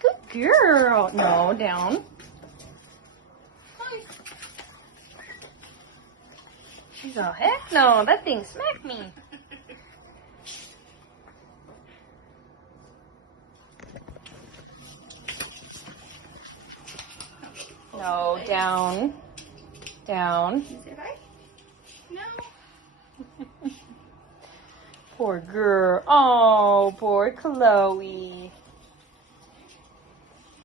Good girl. No, down. She's all, heck no, that thing smacked me. No, down. Down. No. Poor girl. Oh, poor Chloe.